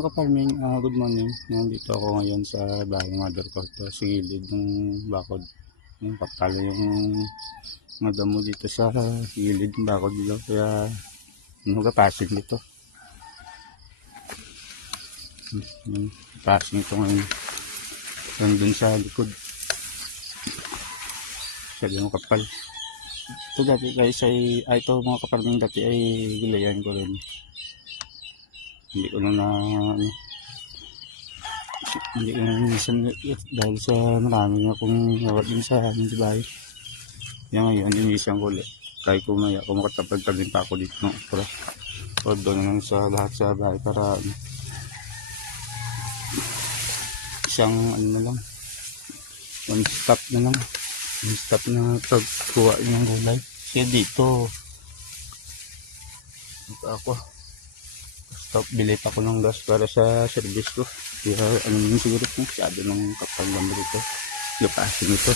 Mga ka-farming, good morning. Nandito ako ngayon sa bahay ng mother ko. Ito sa gilid ng bakod. Yung papalo yung mga damo dito sa gilid ng bakod dito. Kaya nagpapasin dito. Passing ito ngayon. Nandun sa likod. Sabi mo kapal. Ito dati guys ay, ito mga ka-farming dati ay gulayan ko rin. Hindi ko na hindi ko na minsan dahil sa marami akong nawat din sa amin sa bahay. Kaya ngayon linisan ko ulit. Kahit kumaya kung makatapag-tagin pa ako dito ng okra. O doon lang sa lahat sa bahay para isang ano na lang, one stop na lang, one stop na pagkuha ng gulay. Kaya dito ako stop, bili pa ko ng gas para sa service ko. Kaya ano yung siguro kung masyado ng kapal naman dito. Lupasin ito.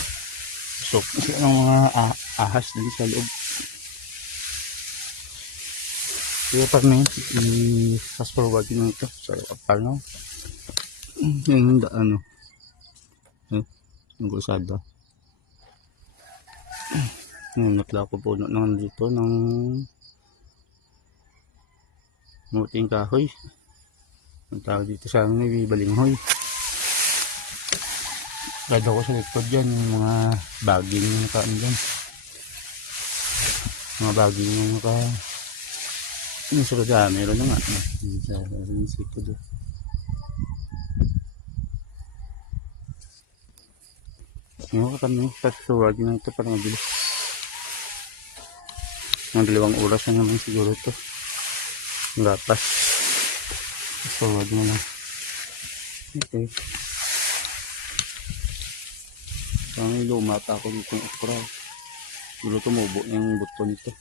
So, sila ng mga ahas din sa loob. Kaya pa may i-fast forward nyo ito sa kapal, no? Yung ano. Yung kusada. Nangatla ko po nang dito ng muting kahoy. Ang tawag dito sa amin ay balinghoy. Gada ko sa likod dyan yung mga baging yung kaan dyan. Mga baging yung naka yung sunod meron na nga. Yung siko doon. Yung kami tatuwag na ito para mabilis. Mga 2 oras na naman siguro ito. Gapas. Forward mo lang. Okay. Parang luma pa ako dito ng okra. Siguro tumubo yung buto nito.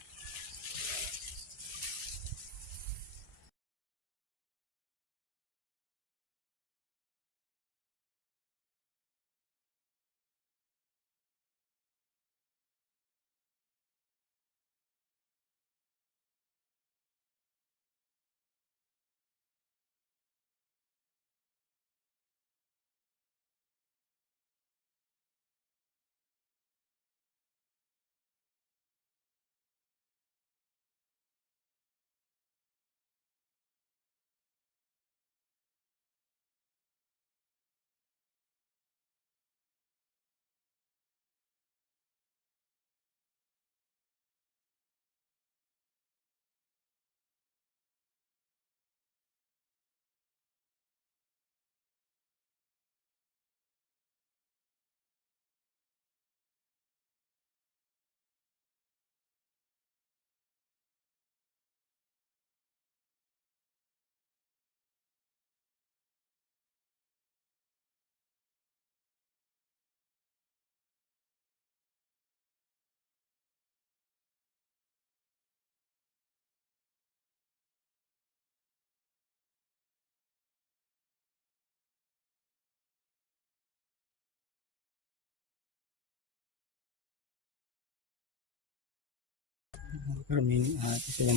Farming, ito sila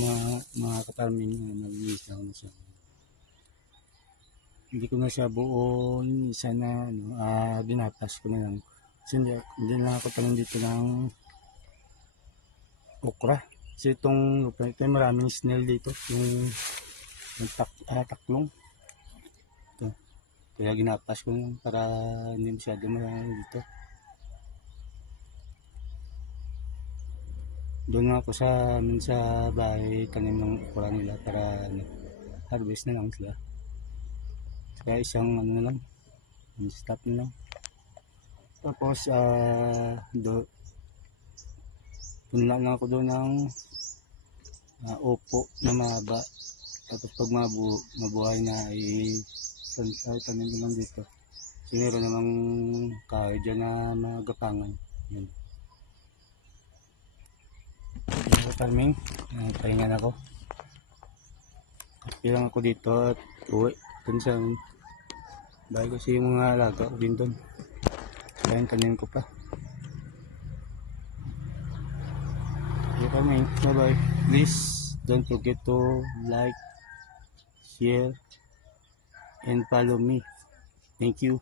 mga ka-farming na nalinis lang na siya. Hindi ko na siya buo isa na binatas ko na lang. Kasi hindi lang ako tanim dito ng okra. Kasi itong lupa ito maraming snail dito. Yung taklong. Ito. Kaya ginapas ko lang para hindi masyado marami dito. Doon nga ako sa bahay tanim ng okra nila para harvest na lang sila. Kaya isang ano na lang, stop na lang. Tapos punla lang ako doon ng upo na mahaba. Tapos pag mabuhay na ay tanim lang dito. So meron namang kahoy dyan na magapangan. Yun. Farming, pahinga na ako. Pilang ako dito at uwi dun sa bahay kasi yung mga alaga ko din dun. Kaya tanim ko pa. Okay, farming, bye bye. Please don't forget to like, share, and follow me. Thank you.